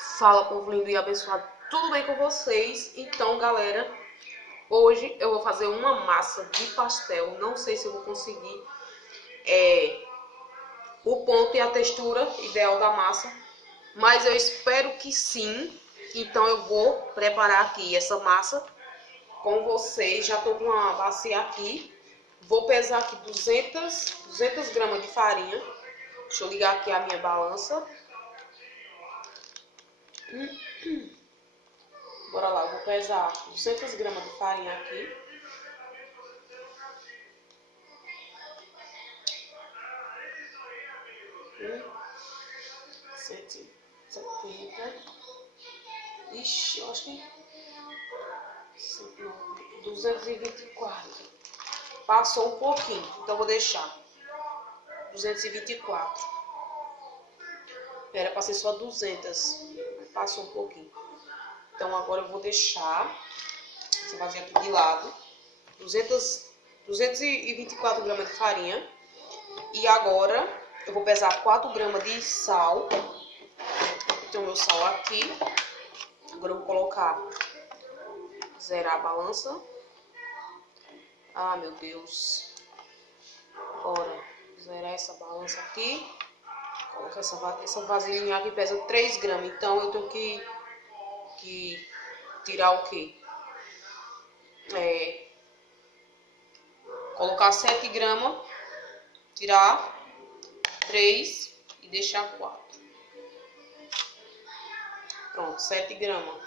Fala, povo lindo e abençoado, tudo bem com vocês? Então, galera, hoje eu vou fazer uma massa de pastel. Não sei se eu vou conseguir o ponto e a textura ideal da massa, mas eu espero que sim. Então eu vou preparar aqui essa massa com vocês. Já tô com uma bacia aqui. Vou pesar aqui 200 gramas de farinha. Deixa eu ligar aqui a minha balança. Bora lá, eu vou pesar 200 gramas de farinha aqui. Cento e 70. Ixi, eu acho que 224. Passou um pouquinho, então vou deixar 224. Era pra ser só 200, passou um pouquinho. Então agora eu vou deixar essa vasilha aqui de lado. 224 gramas de farinha. E agora eu vou pesar 4 gramas de sal. Tem o meu sal aqui. Agora eu vou colocar, zerar a balança. Ah, meu Deus. Bora zerar essa balança aqui. Colocar essa vasilhinha aqui, pesa 3 gramas. Então eu tenho que tirar o quê? Colocar 7 gramas, tirar 3 e deixar 4. Pronto, 7 gramas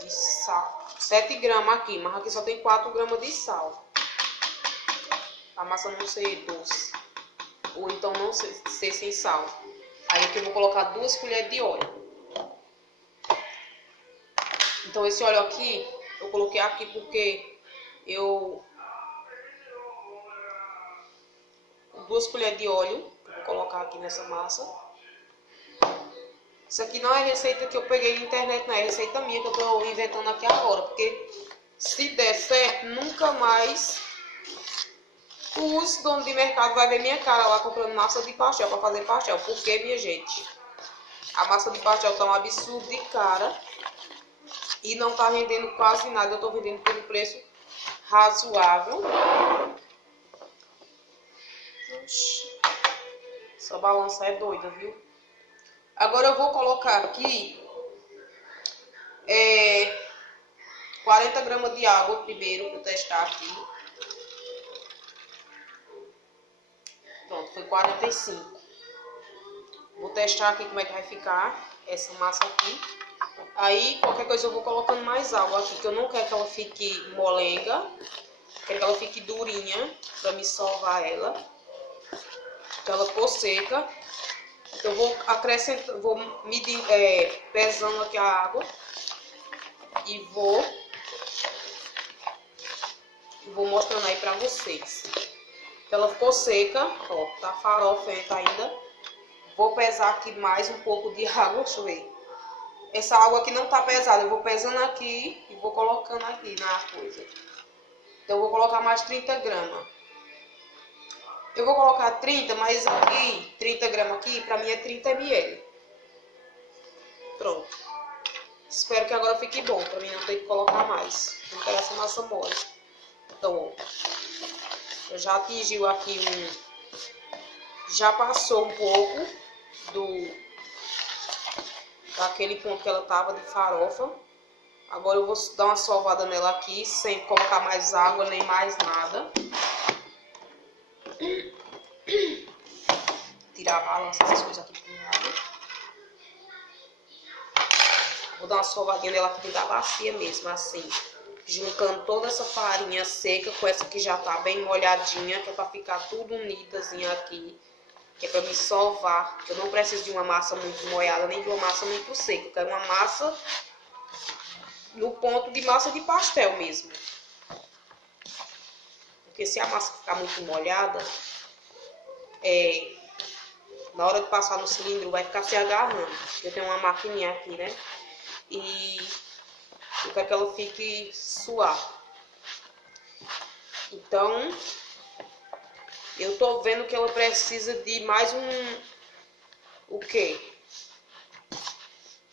de sal. 7 gramas aqui, mas aqui só tem 4 gramas de sal. A massa não ser doce. Ou então não ser sem sal. Aí aqui eu vou colocar 2 colheres de óleo. Então esse óleo aqui, eu coloquei aqui porque 2 colheres de óleo. Vou colocar aqui nessa massa. Isso aqui não é receita que eu peguei na internet, não. É receita minha que eu tô inventando aqui agora. Porque se der certo, nunca mais os donos de mercado vai ver minha cara lá comprando massa de pastel para fazer pastel. Porque, minha gente, a massa de pastel tá um absurdo de cara e não tá rendendo quase nada. Eu tô vendendo por um preço razoável. Oxi, essa balança é doida, viu? Agora eu vou colocar aqui 40 gramas de água primeiro para testar aqui. Pronto, foi 45. Vou testar aqui como é que vai ficar essa massa aqui. Aí, qualquer coisa eu vou colocando mais água aqui, que eu não quero que ela fique molenga. Quero que ela fique durinha, para me sovar ela. Que ela ficou seca. Então, eu vou acrescentar, vou medir, pesando aqui a água. E vou mostrando aí pra vocês. Ela ficou seca, ó, tá farofenta ainda. Vou pesar aqui mais um pouco de água, deixa eu ver. Essa água aqui não tá pesada, eu vou pesando aqui e vou colocando aqui na coisa. Então eu vou colocar mais 30 gramas. Eu vou colocar 30, mas aqui, 30 gramas aqui, pra mim é 30 ml. Pronto. Espero que agora fique bom, pra mim não ter que colocar mais. Não quero essa massa mole. Então, ó, eu já atingiu aqui já passou um pouco daquele ponto que ela tava de farofa. Agora eu vou dar uma sovada nela aqui, sem colocar mais água, nem mais nada. Tirar a balança, essas coisas aqui pro lado. Vou dar uma sovadinha nela aqui da bacia mesmo, assim. Juntando toda essa farinha seca com essa que já tá bem molhadinha, que é pra ficar tudo unidazinha aqui. Que é pra me sovar. Eu não preciso de uma massa muito molhada, nem de uma massa muito seca. Eu quero uma massa no ponto de massa de pastel mesmo. Porque se a massa ficar muito molhada, na hora de passar no cilindro vai ficar se agarrando. Eu tenho uma maquininha aqui, né? E eu quero que ela fique suave. Então, eu tô vendo que ela precisa de mais o quê?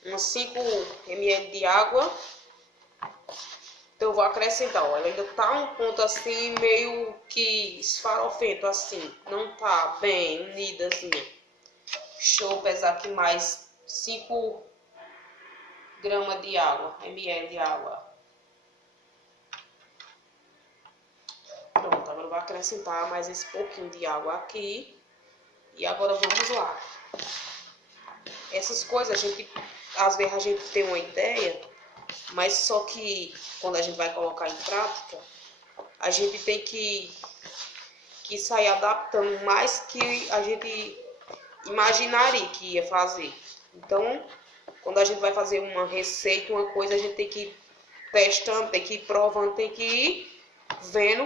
umas 5 ml de água. Então eu vou acrescentar, ó, ela ainda tá um ponto assim, meio que esfarofento assim, não tá bem unidazinha. Deixa eu pesar aqui mais 5 gramas de água, ml de água. Pronto, agora eu vou acrescentar mais esse pouquinho de água aqui. E agora vamos lá. Essas coisas, às vezes a gente tem uma ideia, mas só que quando a gente vai colocar em prática, a gente tem que sair adaptando mais que a gente imaginaria que ia fazer. Então, quando a gente vai fazer uma receita, uma coisa, a gente tem que ir testando, tem que ir provando, tem que ir vendo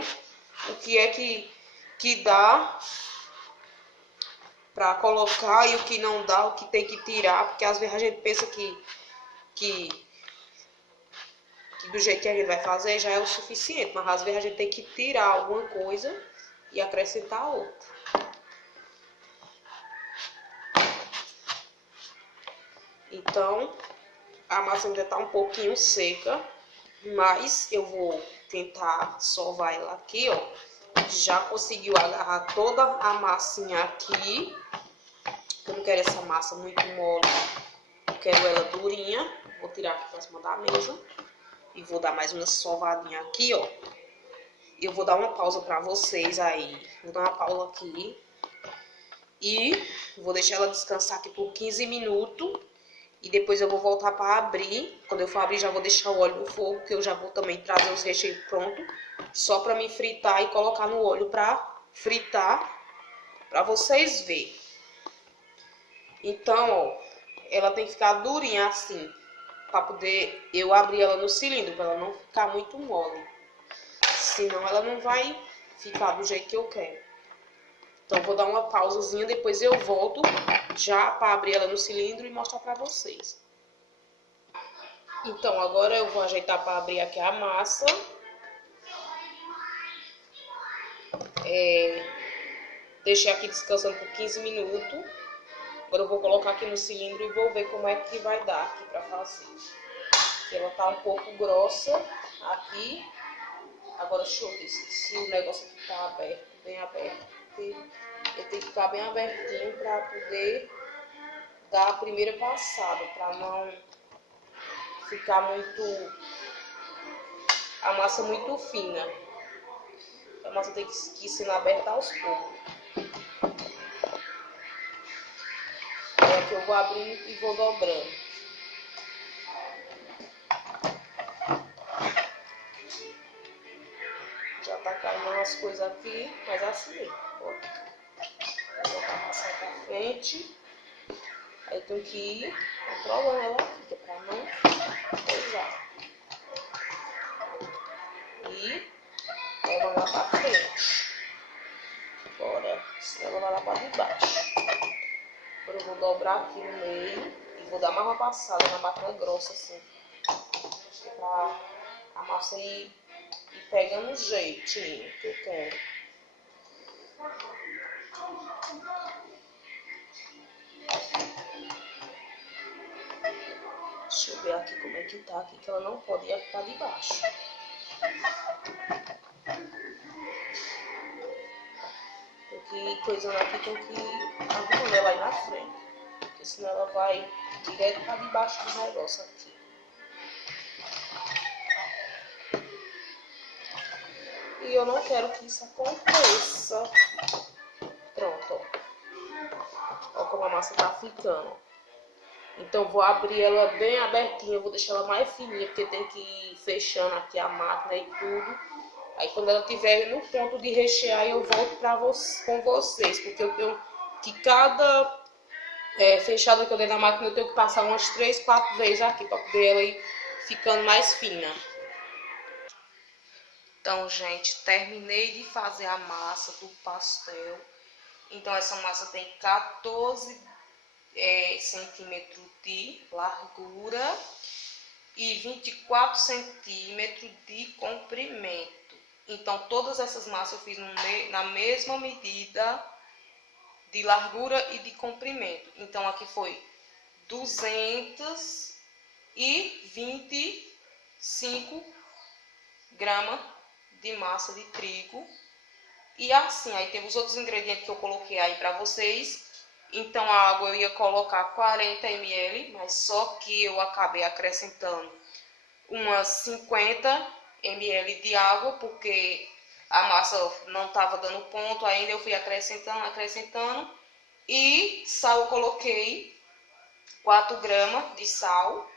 o que é que dá para colocar e o que não dá, o que tem que tirar, porque às vezes a gente pensa que do jeito que a gente vai fazer já é o suficiente, mas às vezes a gente tem que tirar alguma coisa e acrescentar outra. Então, a massa ainda está um pouquinho seca, mas eu vou tentar sovar ela aqui, ó. Já conseguiu agarrar toda a massinha aqui. Eu não quero essa massa muito mole, eu quero ela durinha. Vou tirar aqui pra cima da mesa e vou dar mais uma sovadinha aqui, ó. Eu vou dar uma pausa pra vocês aí. Vou dar uma pausa aqui e vou deixar ela descansar aqui por 15 minutos. E depois eu vou voltar para abrir. Quando eu for abrir, já vou deixar o óleo no fogo, que eu já vou também trazer os recheios prontos. Só para me fritar e colocar no óleo para fritar, para vocês verem. Então, ó, ela tem que ficar durinha assim, para poder eu abrir ela no cilindro, para ela não ficar muito mole. Senão ela não vai ficar do jeito que eu quero. Então, vou dar uma pausazinha, depois eu volto já para abrir ela no cilindro e mostrar para vocês. Então, agora eu vou ajeitar para abrir aqui a massa. Deixei aqui descansando por 15 minutos. Agora eu vou colocar aqui no cilindro e vou ver como é que vai dar aqui para fazer. Ela tá um pouco grossa aqui. Agora deixa eu ver se o negócio aqui tá aberto, bem aberto. Ele tem que ficar bem abertinho para poder dar a primeira passada, para não ficar a massa muito fina. A massa tem que ir sendo aberta aos poucos. É que eu vou abrindo e vou dobrando. Já tá caindo umas coisas aqui, mas assim, ó. Vou botar a massa pra frente. Aí eu tenho que ir controlando ela aqui, que é pra não coisar. E levando ela pra frente. Agora, senão ela vai lá pra debaixo. Agora eu vou dobrar aqui no meio e vou dar mais uma passada na máquina grossa assim. Pra a massa ir pegando o jeitinho que eu quero. Deixa eu ver aqui como é que tá aqui, que ela não pode ir pra debaixo. Tem que ir coisando aqui, tem que ir arrumando ela aí na frente. Porque senão ela vai direto pra debaixo do negócio aqui. E eu não quero que isso aconteça. Pronto, ó. Ó como a massa tá ficando. Então vou abrir ela bem abertinha, vou deixar ela mais fininha, porque tem que ir fechando aqui a máquina e tudo. Aí quando ela estiver no ponto de rechear, eu volto com vocês, porque eu tenho que cada fechada que eu dei na máquina, eu tenho que passar umas 3, 4 vezes aqui, para poder ela ir ficando mais fina. Então, gente, terminei de fazer a massa do pastel. Então essa massa tem 14 centímetros de largura e 24 centímetros de comprimento. Então todas essas massas eu fiz na mesma medida de largura e de comprimento. Então aqui foi 225 gramas de massa de trigo. E assim, aí tem os outros ingredientes que eu coloquei aí pra vocês. Então a água eu ia colocar 40 ml, mas só que eu acabei acrescentando umas 50 ml de água, porque a massa não estava dando ponto ainda, eu fui acrescentando. E sal eu coloquei 4 gramas de sal.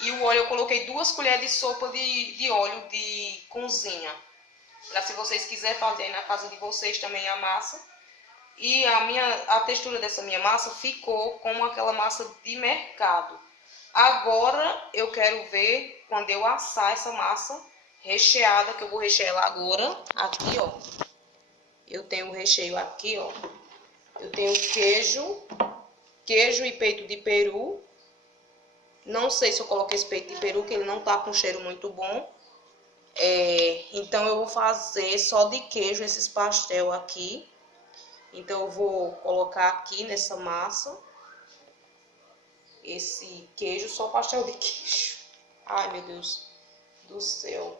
E o óleo eu coloquei 2 colheres de sopa de óleo de cozinha. Para se vocês quiserem fazer na casa de vocês também a massa. E a textura dessa minha massa ficou como aquela massa de mercado. Agora eu quero ver quando eu assar essa massa recheada, que eu vou rechear ela agora. Aqui, ó. Eu tenho o recheio aqui, ó. Eu tenho queijo e peito de peru. Não sei se eu coloquei esse peito de peru, que ele não tá com cheiro muito bom. Então eu vou fazer só de queijo esses pastel aqui. Então eu vou colocar aqui nessa massa esse queijo, só pastel de queijo. Ai, meu Deus do céu.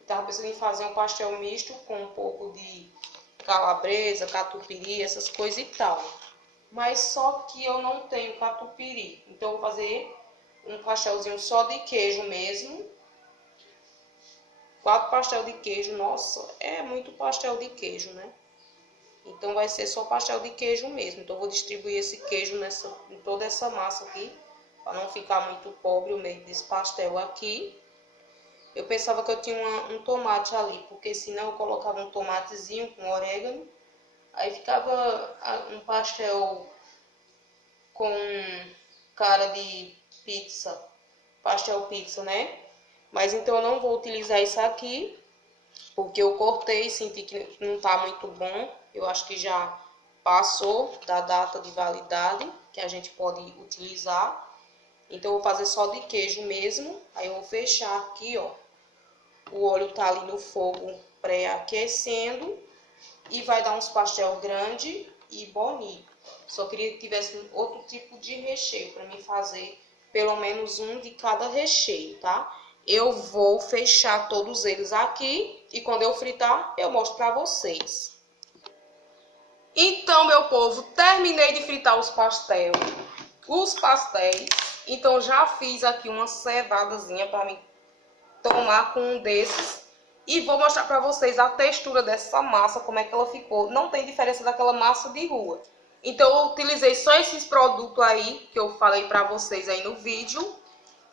Eu tava pensando em fazer um pastel misto com um pouco de calabresa, catupiry, essas coisas e tal. Mas só que eu não tenho catupiry. Então eu vou fazer um pastelzinho só de queijo mesmo. 4 pastel de queijo. Nossa, é muito pastel de queijo, né? Então vai ser só pastel de queijo mesmo. Então eu vou distribuir esse queijo em toda essa massa aqui, para não ficar muito pobre o meio desse pastel aqui. Eu pensava que eu tinha um tomate ali, porque senão eu colocava um tomatezinho com orégano. Aí ficava um pastel com cara de pizza, pastel pizza, né? Mas então eu não vou utilizar isso aqui, porque eu cortei e senti que não tá muito bom. Eu acho que já passou da data de validade que a gente pode utilizar. Então eu vou fazer só de queijo mesmo. Aí eu vou fechar aqui, ó. O óleo tá ali no fogo pré-aquecendo. E vai dar uns pastel grande e bonito. Só queria que tivesse outro tipo de recheio para mim fazer pelo menos um de cada recheio, tá? Eu vou fechar todos eles aqui e quando eu fritar eu mostro para vocês. Então, meu povo, terminei de fritar os pastéis. Então já fiz aqui uma cevadazinha para mim tomar com um desses. E vou mostrar pra vocês a textura dessa massa, como é que ela ficou. Não tem diferença daquela massa de rua. Então eu utilizei só esses produtos aí, que eu falei pra vocês aí no vídeo.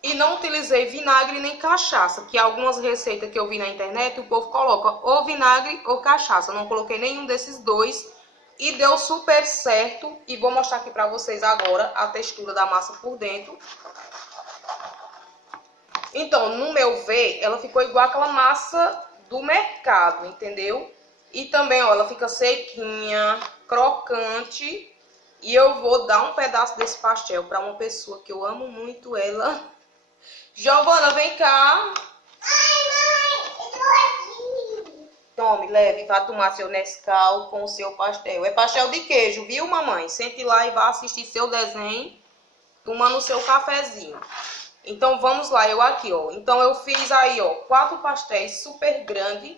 E não utilizei vinagre nem cachaça, que algumas receitas que eu vi na internet, o povo coloca ou vinagre ou cachaça. Eu não coloquei nenhum desses dois. E deu super certo. E vou mostrar aqui pra vocês agora a textura da massa por dentro. Então, no meu ver, ela ficou igual aquela massa do mercado, entendeu? E também, ó, ela fica sequinha, crocante. E eu vou dar um pedaço desse pastel para uma pessoa que eu amo muito ela. Giovana, vem cá. Ai, mãe, eu tô aqui. Tome, leve, vá tomar seu Nescau com o seu pastel. É pastel de queijo, viu, mamãe? Sente lá e vá assistir seu desenho, tomando o seu cafezinho. Então, vamos lá, eu aqui, ó. Então, eu fiz aí, ó, 4 pastéis super grandes,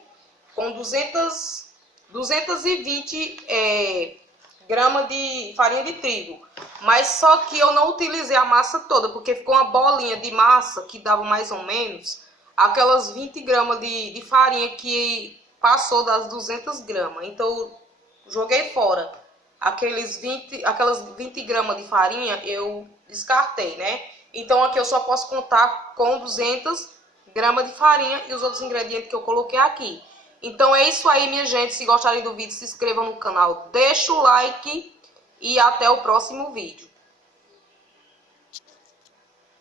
com 220 gramas de farinha de trigo. Mas só que eu não utilizei a massa toda, porque ficou uma bolinha de massa que dava mais ou menos aquelas 20 gramas de farinha que passou das 200 gramas. Então, eu joguei fora. Aquelas 20 gramas de farinha eu descartei, né? Então aqui eu só posso contar com 200 gramas de farinha e os outros ingredientes que eu coloquei aqui. Então é isso aí, minha gente. Se gostarem do vídeo, se inscrevam no canal, deixa o like e até o próximo vídeo.